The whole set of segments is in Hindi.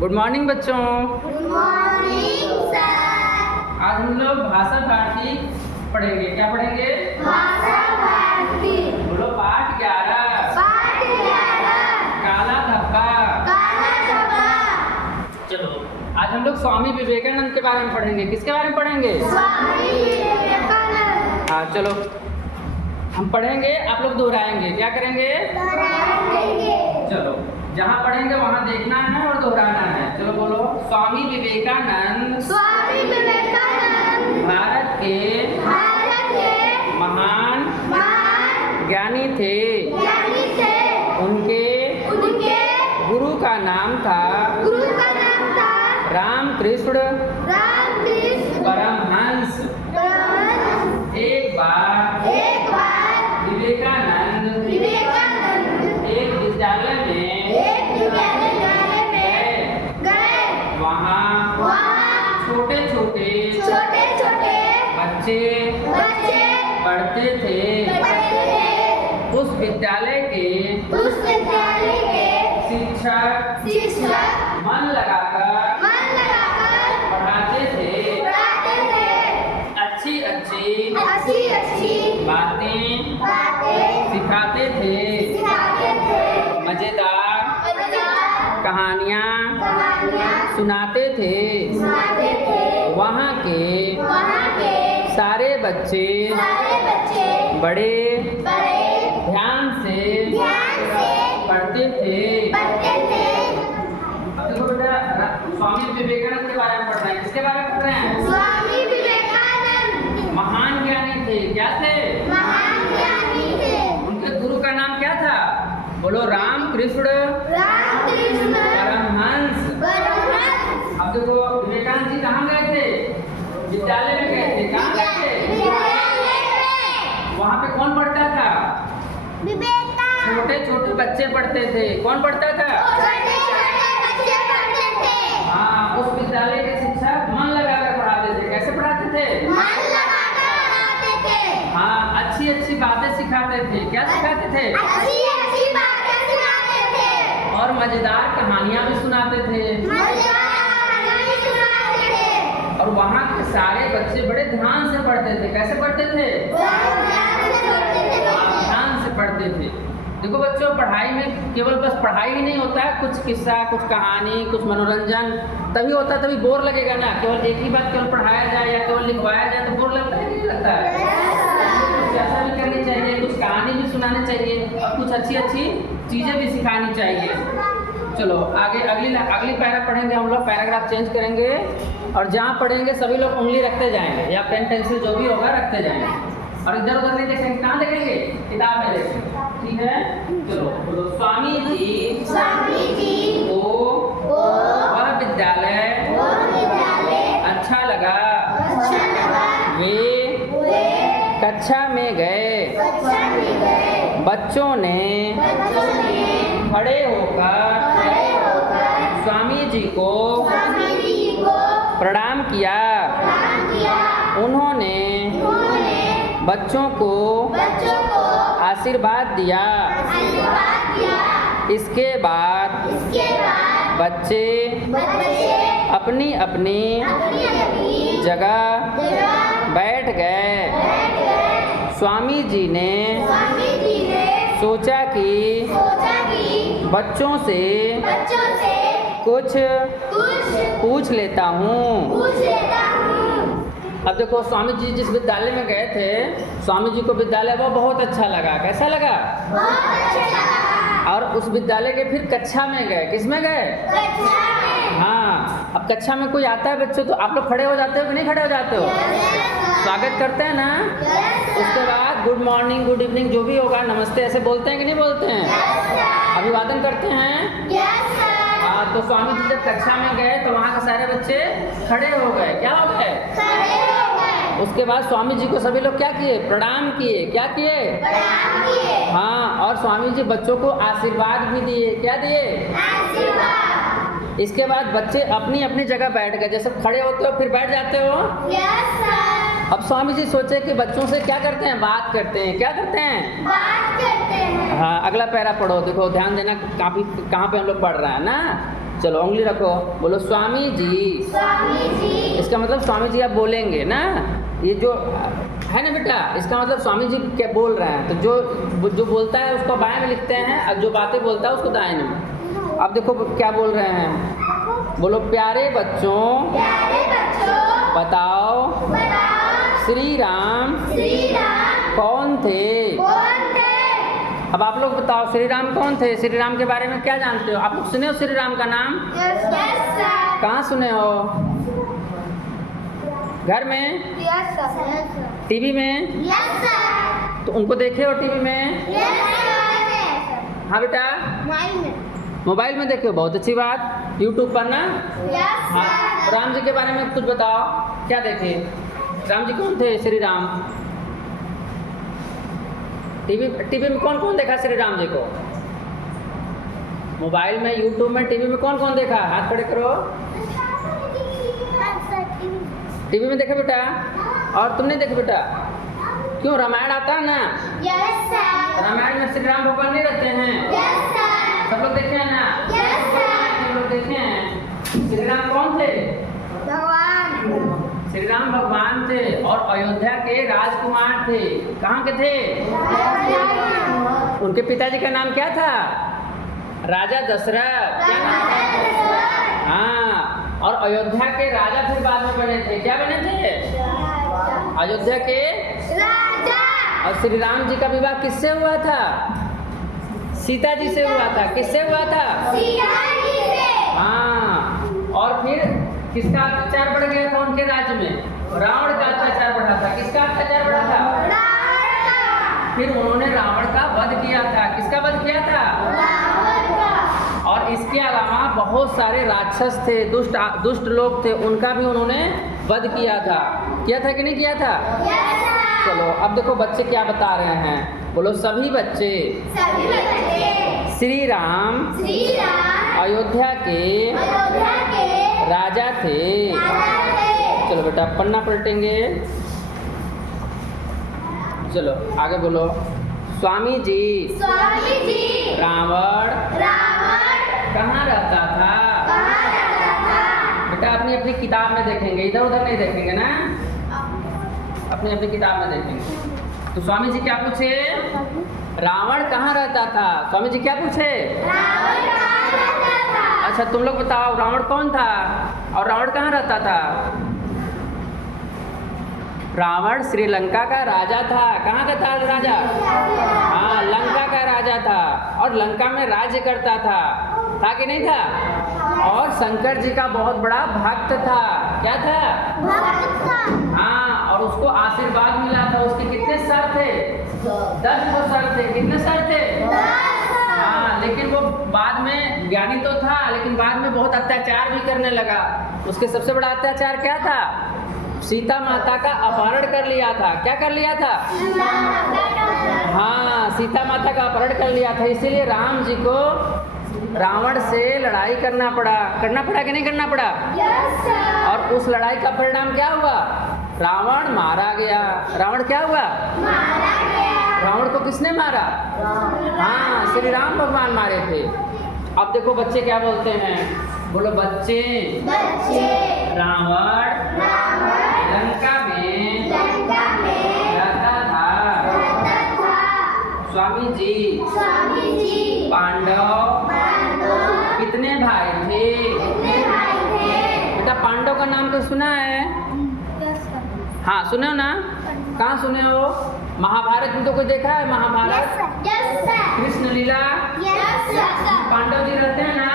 गुड मॉर्निंग बच्चों। Good morning sir. आज हम लोग भाषा भारती पढ़ेंगे। क्या पढ़ेंगे? भाषा भारती। बोलो पाठ 11। पाठ 11। काला धब्बा। काला धब्बा। चलो आज हम लोग स्वामी विवेकानंद के बारे में पढ़ेंगे। किसके बारे में पढ़ेंगे? स्वामी विवेकानंद। हाँ चलो हम पढ़ेंगे, आप लोग दोहराएंगे। क्या करेंगे? दोहराएंगे। चलो जहाँ पढ़ेंगे वहाँ देखना है और दोहराना है। चलो बोलो स्वामी विवेकानंद स्वामी विवेकानंद भारत के महान ज्ञानी थे। ज्ञानी थे। उनके गुरु का नाम था रामकृष्ण परमहंस। एक बार विवेकानंद एक विद्यालय में गए। वहाँ छोटे छोटे बच्चे पढ़ते थे। उस विद्यालय के शिक्षक मन लगाकर पढ़ाते थे। अच्छी बातें सिखाते थे। मजेदार कहानियाँ सुनाते थे। वहाँ के सारे बच्चे बड़े ध्यान से पढ़ते थे। अब देखो बेटा स्वामी विवेकानंद के बारे में पढ़ रहे हैं। किसके बारे में पढ़ रहे हैं? स्वामी विवेकानंद महान ज्ञानी थे। क्या थे? महान ज्ञानी थे। उनके गुरु का नाम क्या था? बोलो रामकृष्ण परमहंस। अब देखो विवेकानंद जी कहाँ गए थे? विद्यालय में गए थे। कहाँ गए थे? वहाँ पे कौन पढ़ता था? छोटे छोटे बच्चे पढ़ते थे। कौन पढ़ता था? हाँ उस विद्यालय के शिक्षक मन लगाकर पढ़ाते थे। कैसे पढ़ाते थे? हाँ अच्छी अच्छी बातें सिखाते थे। क्या सिखाते थे? और मजेदार कहानियाँ भी सुनाते थे। और वहाँ के सारे बच्चे बड़े ध्यान से पढ़ते थे। कैसे पढ़ते थे? ध्यान से पढ़ते थे। देखो बच्चों पढ़ाई में केवल बस पढ़ाई ही नहीं होता है, कुछ किस्सा, कुछ कहानी, कुछ मनोरंजन तभी होता है। तभी बोर लगेगा ना। केवल एक ही बात केवल पढ़ाया जाए या केवल लिखवाया जाए तो बोर लगता है, नहीं लगता है? कुछ ऐसा भी करनी चाहिए, कुछ कहानी भी सुनानी चाहिए और कुछ अच्छी अच्छी चीज़ें भी सिखानी चाहिए। चलो आगे अगली पैरा पढ़ेंगे हम लोग। पैराग्राफ चेंज करेंगे और जहाँ पढ़ेंगे सभी लोग उंगली रखते जाएंगे या पेन पेंसिल जो भी होगा रखते जाएंगे और इधर उधर नहीं देखेंगे। कहाँ देखेंगे? किताब में देखेंगे। ठीक है चलो बोलो स्वामी जी को वह विद्यालय अच्छा लगा। वे कक्षा में गए। बच्चों ने खड़े होकर स्वामी जी को प्रणाम किया। उन्होंने बच्चों को आशीर्वाद दिया। इसके बाद बच्चे अपनी अपनी जगह बैठ गए। स्वामी जी ने सोचा कि बच्चों से कुछ पूछ लेता हूँ। अब देखो स्वामी जी जिस विद्यालय में गए थे, स्वामी जी को विद्यालय वो बहुत अच्छा लगा। कैसा लगा? और उस विद्यालय के फिर कक्षा में गए। किस में गए? हाँ अब कक्षा में कोई आता है बच्चों तो आप लोग खड़े हो जाते हो कि नहीं खड़े हो जाते हो? स्वागत करते हैं ना। उसके बाद गुड मॉर्निंग गुड इवनिंग जो भी होगा नमस्ते ऐसे बोलते हैं कि नहीं बोलते हैं? अभिवादन करते हैं। हाँ तो स्वामी जी जब कक्षा में गए तो वहाँ के सारे बच्चे खड़े हो गए। क्या हो गए? उसके बाद स्वामी जी को सभी लोग क्या किए? प्रणाम किए। क्या किए? हाँ और स्वामी जी बच्चों को आशीर्वाद भी दिए। क्या दिए? इसके बाद बच्चे अपनी अपनी जगह बैठ गए। जैसे खड़े होते हो फिर बैठ जाते हो। अब स्वामी जी सोचे कि बच्चों से क्या करते हैं, बात करते हैं। क्या करते हैं, बात करते हैं। हाँ। अगला पैरा पढ़ो, देखो ध्यान देना काफी कहाँ पे हम लोग पढ़ रहे हैं ना। चलो उंगली रखो, बोलो स्वामी जी। स्वामी जी। इसका मतलब स्वामी जी आप बोलेंगे ना, ये जो है ना बेटा, इसका मतलब स्वामी जी क्या बोल रहे हैं। तो जो बोलता है उसको बाएं में लिखते हैं, और जो बातें बोलता है उसको दाएं में। अब देखो क्या बोल रहे हैं, बोलो प्यारे बच्चों प्यारे बच्चों बताओ बताओ श्री राम कौन थे। कौन थे। अब आप लोग बताओ श्री राम कौन थे, श्री राम के बारे में क्या जानते हो। आप लोग सुने हो श्री राम का नाम, यस सर। कहाँ सुने हो, घर में, यस सर। टीवी में, यस सर। तो उनको देखे हो टीवी में। Yes sir. हाँ बेटा, मोबाइल में देखे हो, बहुत अच्छी बात। यूट्यूब पर ना। यस हाँ, सर। राम जी के बारे में कुछ बताओ, क्या देखे, राम जी कौन थे श्री राम। टीवी में कौन कौन देखा श्री राम जी को, मोबाइल में, यूट्यूब में, टीवी में कौन कौन देखा, हाथ खड़े करो। टीवी में देखा बेटा, और तुमने देखा बेटा, क्यों, रामायण आता है ना। Yes sir. रामायण में श्री राम भगवान नहीं रहते हैं, यस सर। सब लोग देखे हैं ना। Yes sir. सब लोग देखे हैं। श्री राम कौन थे, भगवान। श्री राम भगवान थे, और अयोध्या के राजकुमार थे। कहाँ के थे, उनके पिताजी का नाम क्या था, राजा दशरथ। क्या नाम था, हाँ, और अयोध्या के राजा फिर बाद में बने थे, क्या बने थे, अयोध्या के राजा। और श्री राम जी का विवाह किससे हुआ था, सीता जी से हुआ था। किससे हुआ था, सीता जी से। हाँ, और फिर किसका अत्याचार बढ़ गया था उनके राज्य में, रावण का अत्याचार बढ़ा था। किसका अत्याचार बढ़ा था, रावण का। फिर उन्होंने रावण का वध किया था। किसका वध किया था, रावण का। और इसके अलावा बहुत सारे राक्षस थे, दुष्ट लोग थे, उनका भी उन्होंने वध किया था कि नहीं किया था। Yes sir. चलो अब देखो बच्चे क्या बता रहे हैं, बोलो सभी बच्चे सभी बच्चे श्री राम अयोध्या के राजा थे। चलो बेटा पन्ना पलटेंगे, चलो आगे बोलो। स्वामी जी रावण कहाँ रहता था। बेटा अपनी किताब में देखेंगे, इधर उधर नहीं देखेंगे ना, अपनी किताब में देखेंगे। तो स्वामी जी क्या पूछे, रावण कहाँ रहता था। स्वामी जी क्या पूछे, अच्छा तुम लोग बताओ रावण कौन था और रावण कहाँ रहता था। रावण श्रीलंका का राजा था। कहाँ का था राजा, हाँ लंका का राजा था, और लंका में राज्य करता था कि नहीं था। और शंकर जी का बहुत बड़ा भक्त था। क्या था, हाँ, और उसको आशीर्वाद मिला था। उसके कितने सर थे, 10 वो सर थे। कितने सर थे, हाँ, लेकिन वो बाद में ज्ञानी तो था, लेकिन बाद में बहुत अत्याचार भी करने लगा। उसके सबसे बड़ा अत्याचार क्या था, सीता माता का अपहरण कर लिया था। क्या कर लिया था, हाँ सीता माता का अपहरण कर लिया था। इसीलिए राम जी को रावण से लड़ाई करना पड़ा कि नहीं करना पड़ा। और उस लड़ाई का परिणाम क्या हुआ, रावण मारा गया। रावण क्या हुआ, रावण को किसने मारा, हाँ श्री राम भगवान मारे थे। अब देखो बच्चे क्या बोलते हैं, बोलो बच्चे रावण लंका में रहता था। स्वामी जी पांडव कितने भाई थे। बेटा पांडव का नाम तो सुना है, हाँ सुने हो ना, कहाँ सुने हो, महाभारत में तो कोई देखा है, महाभारत कृष्ण लीला, पांडव जी रहते हैं ना।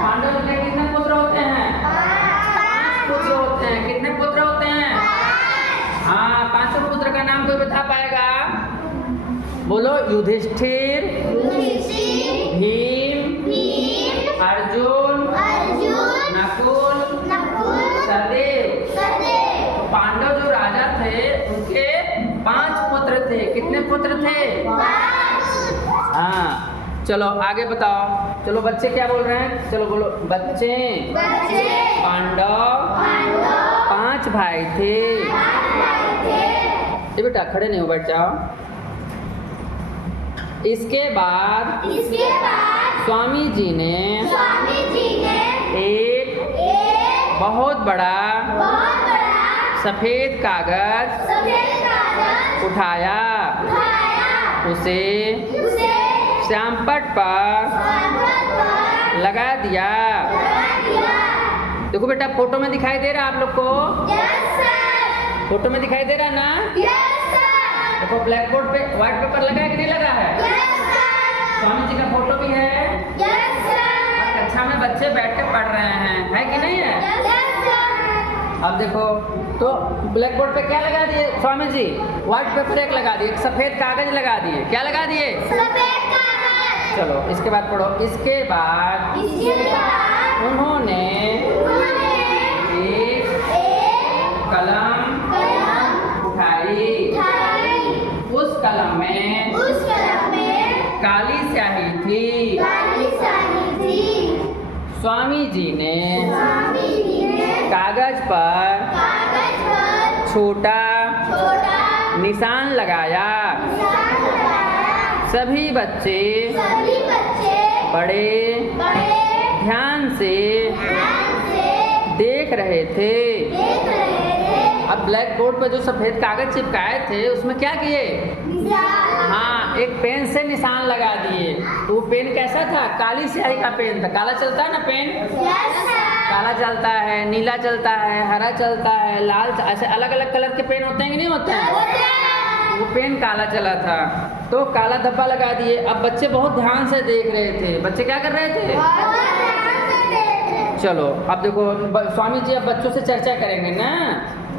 पांडव जी के कितने पुत्र होते हैं, 5 पुत्र होते हैं। कितने पुत्र होते हैं, हाँ 5 पुत्र का नाम कोई बता पाएगा, बोलो युधिष्ठिर, भीम, अर्जुन, नकुल, सहदेव। पांडव जो राजा थे उनके 5 पुत्र थे। कितने पुत्र थे, हाँ। चलो आगे बताओ, चलो बच्चे क्या बोल रहे हैं, चलो बोलो बच्चे पांडव 5 भाई थे। ये बेटा खड़े नहीं हो, बैठ जाओ। इसके बाद स्वामी जी ने एक एक बहुत बड़ा बहुत बड़ा सफेद कागज सफेद कागज उठाया, उठाया, उसे उसे श्यामपट्ट पर कागज पर लगा दिया। लगा दिया। देखो बेटा, फोटो में दिखाई दे रहा है आप लोग को? यस सर, फोटो में दिखाई दे रहा है ना? यस सर, देखो, ब्लैक बोर्ड पे व्हाइट पेपर लगा है कि नहीं लगा है? यस सर, स्वामी जी का फोटो भी है। यस सर, और कक्षा में बच्चे बैठ के पढ़ रहे हैं, है कि नहीं है? Yes sir. अब देखो, तो ब्लैक बोर्ड पे क्या लगा दिए स्वामी जी? व्हाइट पेपर एक लगा दिए, एक सफेद कागज लगा दिए। क्या लगा दिए? सफेद कागज। चलो इसके बाद पढ़ो। इसके बाद इसके बाद उन्होंने उन्होंने एक एक कलम कलम उठाई, उठाई, उस कलम में उस कलम में काली स्याही थी। काली स्याही थी। स्वामी जी ने स्वामी जी ने कागज पर कागज पर छोटा छोटा निशान लगाया। निशान लगाया। सभी बच्चे सभी बच्चे बड़े बड़े ध्यान से ध्यान से देख रहे थे। देख रहे थे। अब ब्लैक बोर्ड पर जो सफेद कागज चिपकाए थे उसमें क्या किए? निशान। हाँ, एक पेन से निशान लगा दिए। तो वो पेन कैसा था? काली स्याही का पेन था। काला चलता है ना पेन? Yes sir. काला चलता है, नीला चलता है, हरा चलता है, लाल, ऐसे अलग अलग कलर के पेन होते हैं कि नहीं होते हैं? वो पेन काला चला था, तो काला धब्बा लगा दिए। अब बच्चे बहुत ध्यान से देख रहे थे। बच्चे क्या कर रहे थे? चलो अब देखो, स्वामी जी अब बच्चों से चर्चा करेंगे ना।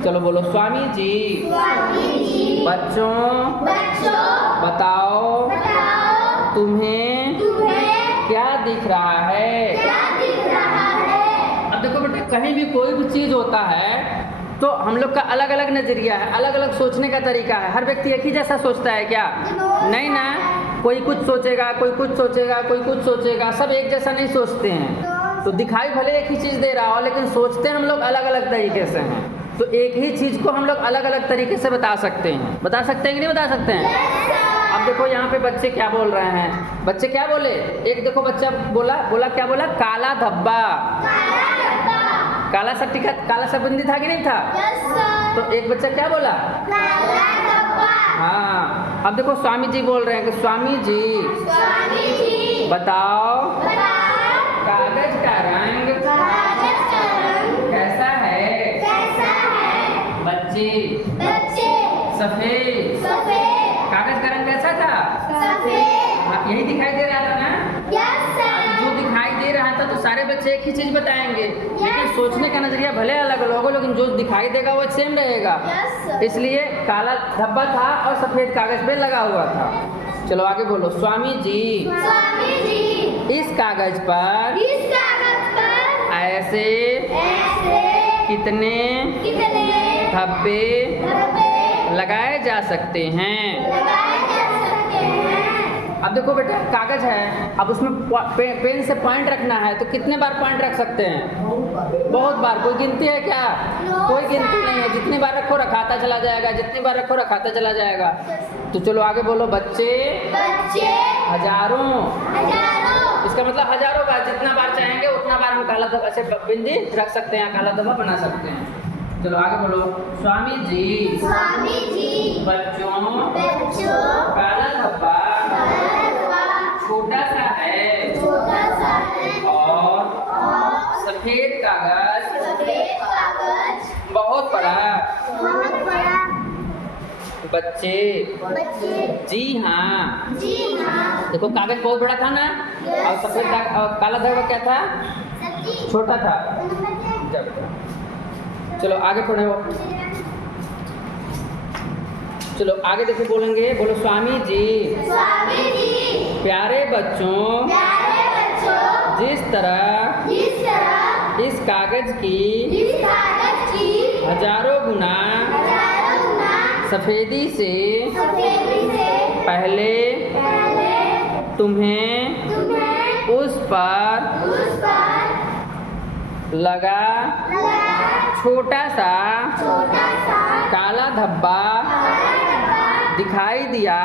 चलो बोलो, स्वामी जी स्वामी जी बच्चों बच्चों बताओ बताओ तुम्हें तुम्हें क्या दिख रहा है? क्या दिख रहा है? अब देखो बेटा, कहीं भी कोई भी चीज़ होता है तो हम लोग का अलग अलग नज़रिया है, अलग अलग सोचने का तरीका है। हर व्यक्ति एक ही जैसा सोचता है क्या? नहीं ना। कोई कुछ सोचेगा, कोई कुछ सोचेगा, कोई कुछ सोचेगा। सब एक जैसा नहीं सोचते हैं। तो दिखाई भले एक ही चीज़ दे रहा हो, लेकिन सोचते हम लोग अलग अलग तरीके से हैं। तो एक ही चीज़ को हम लोग अलग अलग तरीके से बता सकते हैं। बता सकते हैं कि नहीं बता सकते हैं? अब देखो यहाँ पे बच्चे क्या बोल रहे हैं। बच्चे क्या बोले? एक देखो बच्चा बोला क्या बोला? काला धब्बा। काला डब्बा। काला सा टिका, काला सा बिंदी था कि नहीं था? Yes sir. तो एक बच्चा क्या बोला? काला डब्बा। हाँ। अब देखो स्वामी जी बोल रहे हैं कि स्वामी जी स्वामी जी बताओ बताओ कागज का रंग कागज का रंग कैसा है? कैसा है? बच्चे बच्चे सफेद। सफेद। कागज का रंग कैसा था? सफेद। हाँ, यही दिखाई दे रहा था ना। Yes sir. जो दिखाई दे रहा था तो सारे बच्चे एक ही चीज बताएंगे, लेकिन सोचने का नजरिया भले अलग अलग होगा, लेकिन जो दिखाई देगा वो सेम रहेगा। Yes sir. इसलिए काला धब्बा था और सफेद कागज पे लगा हुआ था। चलो आगे बोलो, स्वामी जी स्वामी जी इस कागज पर इस कागज पर ऐसे ऐसे कितने कितने धब्बे धब्बे लगाए जा सकते हैं? लगाए जा सकते हैं? अब देखो बेटा, कागज है, अब उसमें पेन से पॉइंट रखना है तो कितने बार पॉइंट रख सकते हैं? बहुत बार। कोई गिनती है क्या? कोई गिनती नहीं है। जितनी बार रखो रखाता चला जाएगा, जितनी बार रखो रखाता चला जाएगा। तो चलो आगे बोलो, बच्चे बच्चे हजारों। हजारों। इसका मतलब हजारों बार, जितना बार चाहेंगे उतना बार हम काला धब्बा से बिंदी रख सकते हैं, काला धब्बा बना सकते हैं। चलो आगे बोलो, स्वामी जी स्वामी जी बच्चों बच्चों काला धब्बा काला डब्बा छोटा सा है छोटा सा है और और सफेद कागज सफेद कागज बहुत बड़ा। बहुत बड़ा। बच्चे बच्चे जी हाँ। जी हाँ। देखो कागज बहुत बड़ा था ना, और सफेद और काला धब्बा क्या था? सच्ची छोटा था। जब चलो आगे पढ़ो। चलो आगे देखो, बोलेंगे, बोलो, स्वामी जी स्वामी जी प्यारे बच्चों प्यारे बच्चों जिस तरह इस तरह इस कागज की इस कागज की हजारों गुना हजारों गुना सफेदी से सफेदी से पहले पहले तुम्हें तुम्हें उस पर लगा छोटा सा छोटा सा काला धब्बा काला डब्बा दिखाई दिया,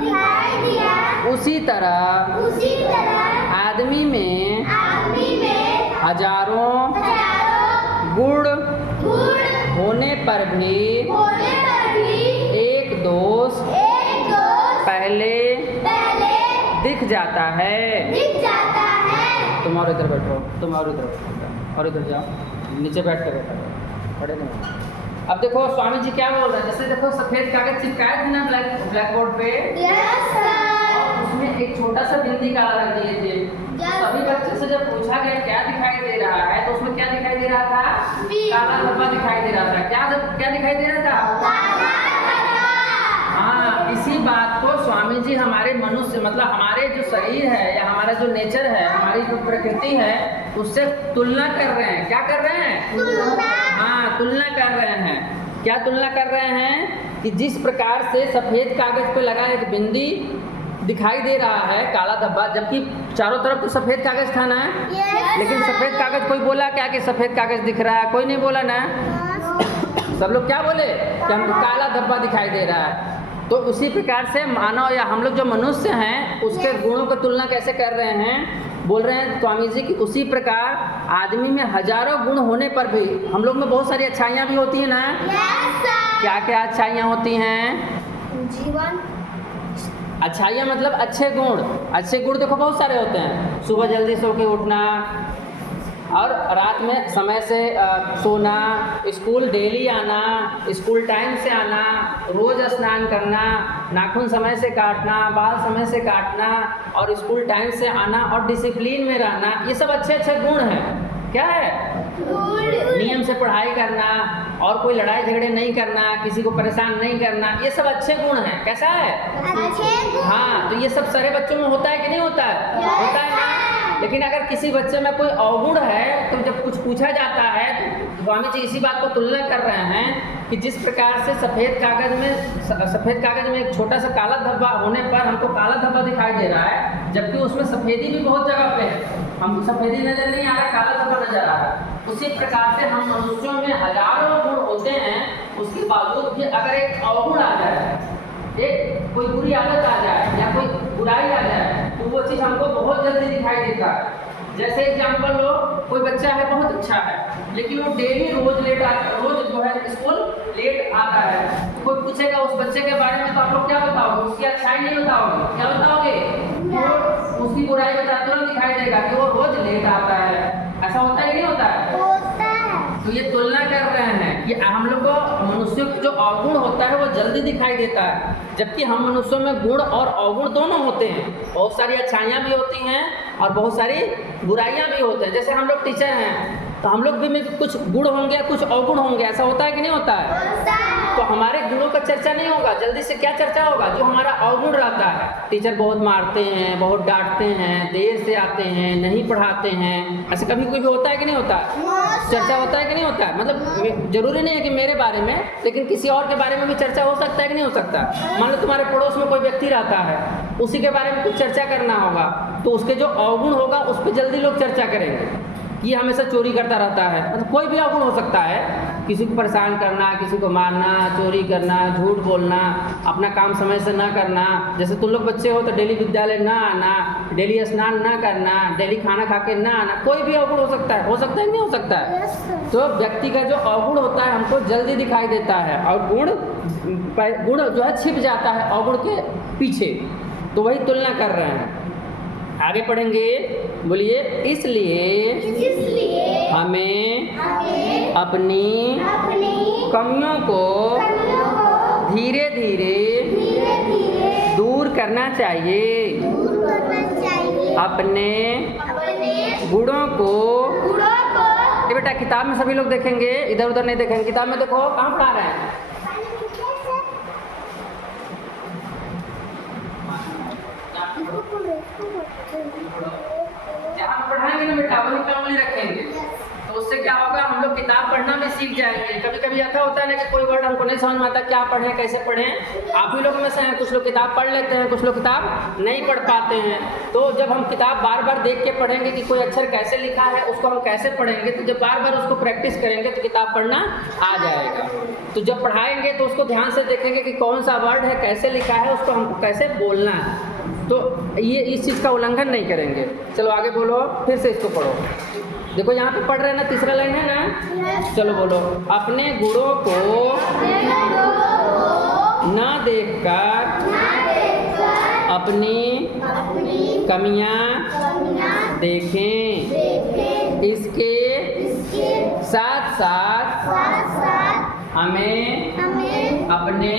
दिखाई दिया। उसी तरह उसी तरह आदमी में आदमी में हजारों गुण होने पर भी एक दोष पहले दिख जाता है। तुम और इधर बैठो, तुम और इधर बैठो, और इधर जाओ, नीचे बैठ कर बैठो, पढ़े नहीं। अब देखो स्वामी जी क्या बोल रहे हैं, जैसे देखो सफेद कागज चिपकाए थे ना ब्लैक बोर्ड पे, और उसमें एक छोटा सा बिंदी काला रख दिए थे। सभी बच्चे से जब पूछा गया क्या दिखाई दे रहा है, तो उसमें क्या दिखाई दे रहा था? काला धब्बा दिखाई दे रहा था। क्या दिखाई दे रहा था? हाँ, इसी बात को स्वामी जी हमारे मनुष्य मतलब हमारे जो शरीर है या हमारा जो नेचर है, हमारी जो प्रकृति है, उससे तुलना कर रहे हैं। क्या कर रहे हैं? हाँ, तुलना कर रहे हैं। क्या तुलना कर रहे हैं? कि जिस प्रकार से सफ़ेद कागज पे लगा एक बिंदी दिखाई दे रहा है, काला धब्बा, जबकि चारों तरफ तो सफ़ेद कागज था ना, लेकिन सफ़ेद कागज कोई बोला क्या कि सफ़ेद कागज दिख रहा है? कोई नहीं बोला ना। सब लोग क्या बोले कि हमको काला धब्बा दिखाई दे रहा है। तो उसी प्रकार से मानव या हम लोग जो मनुष्य हैं उसके गुणों की तुलना कैसे कर रहे हैं? बोल रहे हैं स्वामी जी कि उसी प्रकार आदमी में हजारों गुण होने पर भी हम लोग में बहुत सारी अच्छाइयाँ भी होती हैं ना। क्या क्या अच्छाइयाँ होती हैं? जीवन अच्छाइयाँ मतलब अच्छे गुण। अच्छे गुण देखो बहुत सारे होते हैं। सुबह जल्दी सो के उठना और रात में समय से सोना, स्कूल डेली आना, स्कूल टाइम से आना, रोज़ स्नान करना, नाखून समय से काटना, बाल समय से काटना और स्कूल टाइम से आना और डिसिप्लिन में रहना, ये सब अच्छे अच्छे गुण हैं। क्या है? नियम से पढ़ाई करना और कोई लड़ाई झगड़े नहीं करना, किसी को परेशान नहीं करना, ये सब अच्छे गुण हैं। कैसा है? हाँ, तो ये सब सारे बच्चों में होता है कि नहीं होता है? होता है ना। लेकिन अगर किसी बच्चे में कोई अवगुण है तो जब कुछ पूछा जाता है तो स्वामी जी इसी बात को तुलना कर रहे हैं कि जिस प्रकार से सफ़ेद कागज में एक छोटा सा काला धब्बा होने पर हमको काला धब्बा दिखाई दे रहा है, जबकि उसमें सफ़ेदी भी बहुत जगह पे है, हमको सफ़ेदी नज़र नहीं आ रहा, काला धब्बा नज़र आ रहा है। उसी प्रकार से हम मनुष्यों में हजारों गुण होते हैं, उसके बावजूद भी अगर एक अवगुण आ जाए, एक कोई बुरी आदत आ जाए या कोई बुराई आ जाए, तो वो चीज़ हमको बहुत जल्दी दिखाई देता है। जैसे एग्जाम्पल लो, कोई बच्चा है बहुत अच्छा है, लेकिन वो डेली रोज लेट आता, रोज जो है स्कूल लेट आता है। कोई पूछेगा उस बच्चे के बारे में तो आप लोग क्या बताओगे? उसकी अच्छाई नहीं बताओगे, क्या बताओगे? तो उसकी बुराई बता तुरंत दिखाई देगा कि वो रोज लेट आता है। ऐसा होता है कि नहीं होता है? तो ये तुलना कर रहे हैं कि हम लोग को मनुष्यों का जो अवगुण होता है वो जल्दी दिखाई देता है, जबकि हम मनुष्यों में गुण और अवगुण दोनों होते हैं। बहुत सारी अच्छाइयाँ भी होती हैं और बहुत सारी बुराइयाँ भी होती हैं। जैसे हम लोग टीचर हैं तो हम लोग भी में कुछ गुण होंगे, कुछ अवगुण होंगे। ऐसा होता है कि नहीं होता है? तो हमारे गुणों का चर्चा नहीं होगा, जल्दी से क्या चर्चा होगा? जो हमारा अवगुण रहता है। टीचर बहुत मारते हैं, बहुत डांटते हैं, देर से आते हैं, नहीं पढ़ाते हैं, ऐसे कभी कोई भी होता है कि नहीं होता है? चर्चा होता है कि नहीं होता है? मतलब जरूरी नहीं है कि मेरे बारे में, लेकिन किसी और के बारे में भी चर्चा हो सकता है कि नहीं हो सकता? मान लो तुम्हारे पड़ोस में कोई व्यक्ति रहता है, उसी के बारे में कुछ चर्चा करना होगा, तो उसके जो अवगुण होगा उस पर जल्दी लोग चर्चा करेंगे कि हमेशा चोरी करता रहता है। मतलब कोई भी अवगुण हो सकता है, किसी को परेशान करना, किसी को मारना, चोरी करना, झूठ बोलना, अपना काम समय से ना करना। जैसे तुम लोग बच्चे हो तो डेली विद्यालय ना आना, डेली स्नान ना करना, डेली खाना खा के ना आना, कोई भी अवगुण हो सकता है कि नहीं हो सकता है? तो व्यक्ति का जो अवगुण होता है हमको जल्दी दिखाई देता है और गुण जो है छिप जाता है अवगुण के पीछे। तो वही तुलना कर रहे हैं। आगे पढ़ेंगे, बोलिए। इसलिए हमें अपनी कमियों को धीरे धीरे दूर करना चाहिए। अपने गुणों को ये बेटा किताब में सभी लोग देखेंगे, इधर उधर नहीं देखेंगे। किताब में देखो, कहाँ पढ़ा रहे हैं? जहाँ पढ़ाएंगे ना बेटा वही पे उंगली रखेंगे, तो उससे क्या होगा? हम लोग किताब पढ़ना भी सीख जाएंगे। कभी कभी ऐसा होता है ना कि कोई वर्ड हमको नहीं समझ में आता, क्या पढ़ें कैसे पढ़ें। आप ही लोग में से हैं, कुछ लोग किताब पढ़ लेते हैं, कुछ लोग किताब नहीं पढ़ पाते हैं। तो जब हम किताब बार बार देख के पढ़ेंगे कि कोई अक्षर कैसे लिखा है, उसको हम कैसे पढ़ेंगे, तो जब बार बार उसको प्रैक्टिस करेंगे तो किताब पढ़ना आ जाएगा। तो जब पढ़ाएंगे तो उसको ध्यान से देखेंगे कि कौन सा वर्ड है, कैसे लिखा है, उसको हमको कैसे बोलना है। तो ये इस चीज़ का उल्लंघन नहीं करेंगे। चलो आगे बोलो, फिर से इसको पढ़ो। देखो यहाँ पे पढ़ रहे हैं ना, तीसरा लाइन है ना, चलो बोलो। अपने गुणों को ना देखकर अपनी कमियां देखें, इसके साथ साथ हमें अपने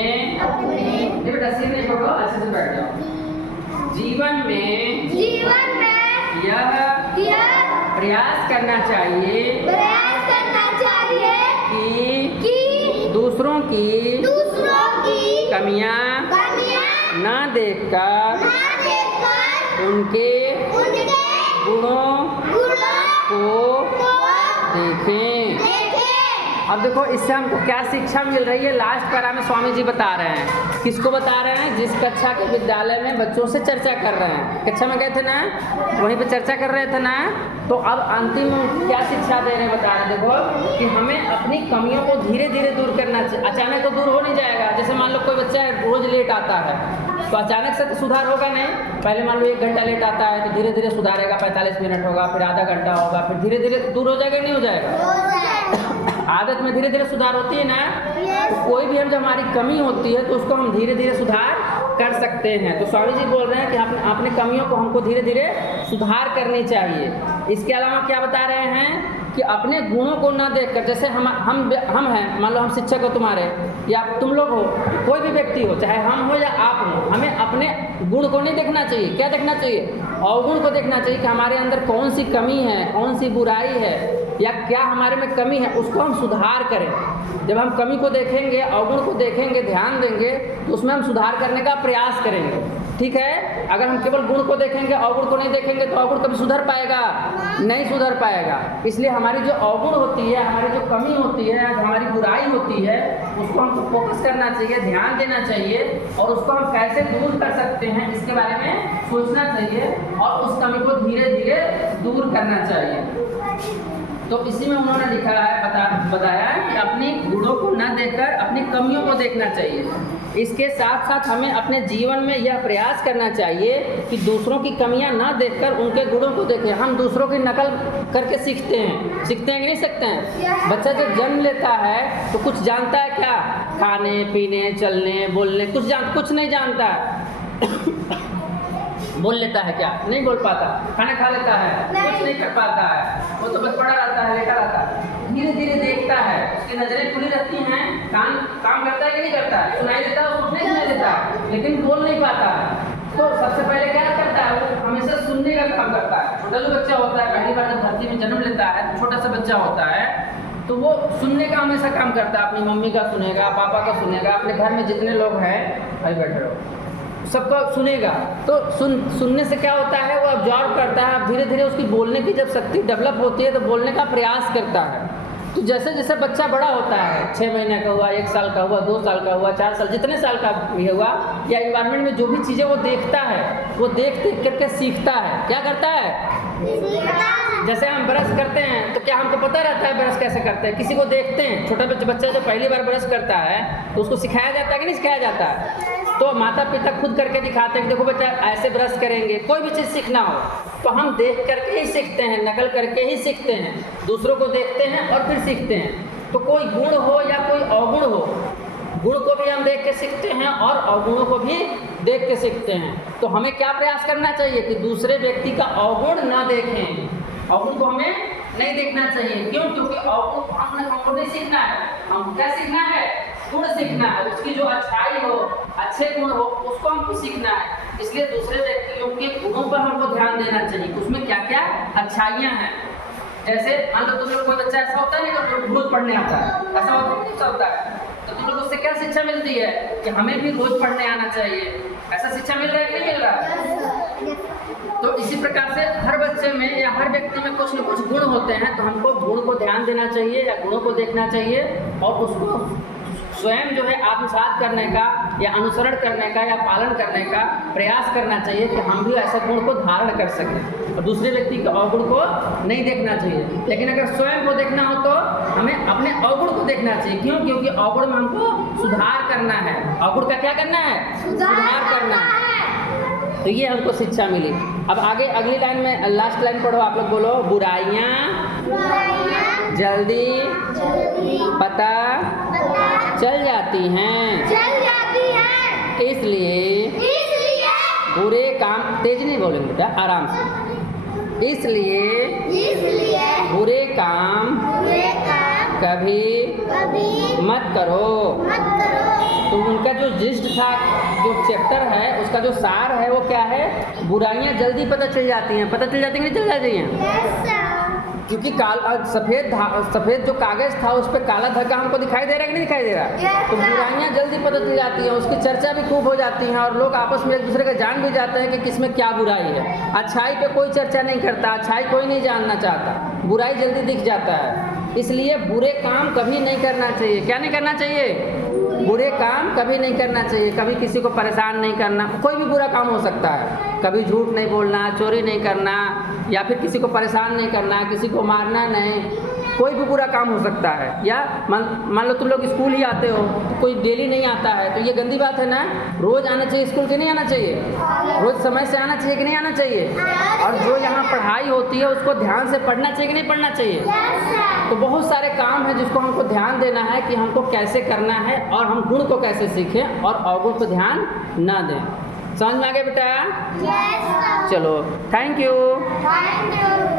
बेटा सीधे नहीं पढ़ो, अच्छे से बैठ जाओ। जीवन में यह प्रयास करना चाहिए कि दूसरों की कमियां ना देखकर उनके गुणों को देखें। अब देखो इससे हमको क्या शिक्षा मिल रही है, लास्ट पैरा में स्वामी जी बता रहे हैं। किसको बता रहे हैं? जिस कक्षा के विद्यालय में बच्चों से चर्चा कर रहे हैं, कक्षा में गए थे ना, वहीं पे चर्चा कर रहे थे ना, तो अब अंतिम में क्या शिक्षा दे रहे हैं, बता रहे हैं देखो कि हमें अपनी कमियों को धीरे धीरे दूर करना चाहिए। अचानक तो दूर हो नहीं जाएगा। जैसे मान लो कोई बच्चा रोज लेट आता है तो अचानक से तो सुधार होगा नहीं। पहले मान लो 1 घंटा लेट आता है तो धीरे धीरे सुधारेगा, 45 मिनट होगा, फिर आधा घंटा होगा, फिर धीरे धीरे दूर हो जाएगा, नहीं हो जाएगा। आदत में धीरे धीरे सुधार होती है ना। तो कोई भी हम जब हमारी कमी होती है तो उसको हम धीरे धीरे सुधार कर सकते हैं। तो स्वामी जी बोल रहे हैं कि अपनी कमियों को हमको धीरे धीरे सुधार करनी चाहिए। इसके अलावा क्या बता रहे हैं कि अपने गुणों को ना देखकर, जैसे हम हैं, मान लो हम शिक्षक हो तुम्हारे या तुम लोग हो, कोई भी व्यक्ति हो, चाहे हम हो या आप हो, हमें अपने गुण को नहीं देखना चाहिए। क्या देखना चाहिए? अवगुण को देखना चाहिए कि हमारे अंदर कौन सी कमी है, कौन सी बुराई है या क्या हमारे में कमी है, उसको हम सुधार करें। जब हम कमी को देखेंगे, अवगुण को देखेंगे, ध्यान देंगे तो उसमें हम सुधार करने का प्रयास करेंगे। ठीक है। अगर हम केवल गुण को देखेंगे, अवगुण को नहीं देखेंगे तो अवगुण कभी सुधर पाएगा? नहीं सुधर पाएगा। इसलिए हमारी जो अवगुण होती है, हमारी जो कमी होती है, जो हमारी बुराई होती है, उसको हमको फोकस करना चाहिए, ध्यान देना चाहिए और उसको हम कैसे दूर कर सकते हैं इसके बारे में सोचना चाहिए और उस कमी को धीरे धीरे दूर करना चाहिए। तो इसी में उन्होंने लिखा है, बताया कि अपने गुणों को न देखकर अपनी कमियों को देखना चाहिए। इसके साथ साथ हमें अपने जीवन में यह प्रयास करना चाहिए कि दूसरों की कमियां ना देखकर उनके गुणों को देखें। हम दूसरों की नकल करके सीखते हैं कि नहीं सीखते हैं? बच्चा जब जन्म लेता है तो कुछ जानता है क्या? खाने पीने, चलने, बोलने, कुछ नहीं जानता है। बोल लेता है क्या? नहीं बोल पाता। खाना खा लेता है, कुछ नहीं कर पाता है, वो तो बस पड़ा रहता है, लेटा रहता है। धीरे धीरे देखता है, उसकी नजरें खुली रहती हैं, काम करता है कि नहीं करता है, सुनाई देता है, उसको नहीं सुनाई देता है, लेकिन बोल नहीं पाता है। तो सबसे पहले क्या करता है? वो हमेशा सुनने का काम करता है। छोटा जो बच्चा होता है, पहली बार जब धरती में जन्म लेता है तो छोटा सा बच्चा होता है तो वो सुनने का हमेशा काम करता है। अपनी मम्मी का सुनेगा, पापा का सुनेगा, अपने घर में जितने लोग हैं, अभी बैठे रहो, सबका सुनेगा। तो सुनने से क्या होता है? वो ऑब्जर्व करता है। धीरे धीरे उसकी बोलने की जब शक्ति डेवलप होती है तो बोलने का प्रयास करता है। तो जैसे जैसे बच्चा बड़ा होता है, 6 महीने का हुआ, 1 साल का हुआ, 2 साल का हुआ, 4 साल, जितने साल का भी हुआ, या इन्वायरमेंट में जो भी चीज़ें वो देखता है, वो देख करके सीखता है। क्या करता है? जैसे हम ब्रश करते हैं तो क्या हमको पता रहता है ब्रश कैसे करते हैं? किसी को देखते हैं, छोटा बच्चा जो पहली बार ब्रश करता है तो उसको सिखाया जाता है कि नहीं सिखाया जाता है? तो माता पिता खुद करके दिखाते हैं कि देखो बच्चा ऐसे ब्रश करेंगे। कोई भी चीज़ सीखना हो तो हम देख करके ही सीखते हैं, नकल करके ही सीखते हैं, दूसरों को देखते हैं और फिर सीखते हैं। तो कोई गुण हो या कोई अवगुण हो, गुण को भी हम देख के सीखते हैं और अवगुणों को भी देख के सीखते हैं। तो हमें क्या प्रयास करना चाहिए कि दूसरे व्यक्ति का अवगुण ना देखें, अवगुण को हमें नहीं देखना चाहिए। क्यों? क्योंकि अवगुण हमको नहीं सीखना है, हमको क्या सीखना है? गुण सीखना है। उसकी जो अच्छाई हो, अच्छे गुण हो, उसको हमको सीखना है। इसलिए दूसरे व्यक्तियों के गुणों पर हमको ध्यान देना चाहिए, उसमें क्या क्या अच्छाइयाँ हैं। जैसे मान लो तुम लोग, कोई बच्चा ऐसा होता है ना कि रोज पढ़ने आता है, ऐसा होता है, तो तुम लोग उससे क्या शिक्षा मिलती है कि हमें भी रोज पढ़ने आना चाहिए। ऐसा शिक्षा मिल रहा है कि नहीं मिल रहा है? तो इसी प्रकार से हर बच्चे में या हर व्यक्ति में कुछ न कुछ गुण होते हैं, तो हमको गुण को ध्यान देना चाहिए या गुणों को देखना चाहिए और उसको स्वयं जो है आत्मसात करने का या अनुसरण करने का या पालन करने का प्रयास करना चाहिए कि हम भी ऐसे गुण को धारण कर सकें और दूसरे व्यक्ति के अवगुण को नहीं देखना चाहिए। लेकिन अगर स्वयं को देखना हो तो हमें अपने अवगुण को देखना चाहिए। क्यों? क्योंकि अवगुण में हमको सुधार करना है। अवगुण का क्या करना है? सुधार करना है। तो ये हमको शिक्षा मिली। अब आगे अगली लाइन में लास्ट लाइन पढ़ो, आप लोग बोलो। बुराइयाँ बुराइयाँ जल्दी जल्दी पता पता चल जाती हैं, चल जाती हैं, इसलिए बुरे काम, तेज नहीं बोलेंगे बेटा, आराम से। इसलिए बुरे काम बुरे काम कभी कभी मत करो। मत करो। तो उनका जो जिस्ट था, जो चैप्टर है, उसका जो सार है वो क्या है? बुराइयां जल्दी पता चल जाती हैं। पता चल जाती हैं कि नहीं चल जाती हैं? Yes, sir. क्योंकि सफ़ेद जो कागज़ था उस पर काला धब्बा हमको दिखाई दे रहा है कि नहीं दिखाई दे रहा? Yes, तो sir. बुराइयां जल्दी पता चल जाती हैं, उसकी चर्चा भी खूब हो जाती हैं और लोग आपस में एक दूसरे का जान भी जाते हैं कि किसमें क्या बुराई है। अच्छाई पे कोई चर्चा नहीं करता, अच्छाई कोई नहीं जानना चाहता, बुराई जल्दी दिख जाता है। इसलिए बुरे काम कभी नहीं करना चाहिए। क्या नहीं करना चाहिए? बुरे काम कभी नहीं करना चाहिए। कभी किसी को परेशान नहीं करना। कोई भी बुरा काम हो सकता है, कभी झूठ नहीं बोलना, चोरी नहीं करना, या फिर किसी को परेशान नहीं करना, किसी को मारना नहीं, कोई भी बुरा काम हो सकता है। या मान लो तुम लोग स्कूल ही आते हो, तो कोई डेली नहीं आता है, तो ये गंदी बात है ना। रोज़ आना चाहिए स्कूल कि नहीं आना चाहिए? रोज़ समय से आना चाहिए कि नहीं आना चाहिए? और जो यहाँ पढ़ाई होती है उसको ध्यान से पढ़ना चाहिए कि नहीं पढ़ना चाहिए? Yes, sir. तो बहुत सारे काम हैं जिसको हमको ध्यान देना है कि हमको कैसे करना है और हम गुण को कैसे सीखें और अवगुण को ध्यान ना दें। समझ में आ गया बेटा? Yes, sir. चलो, थैंक यू। Thank you.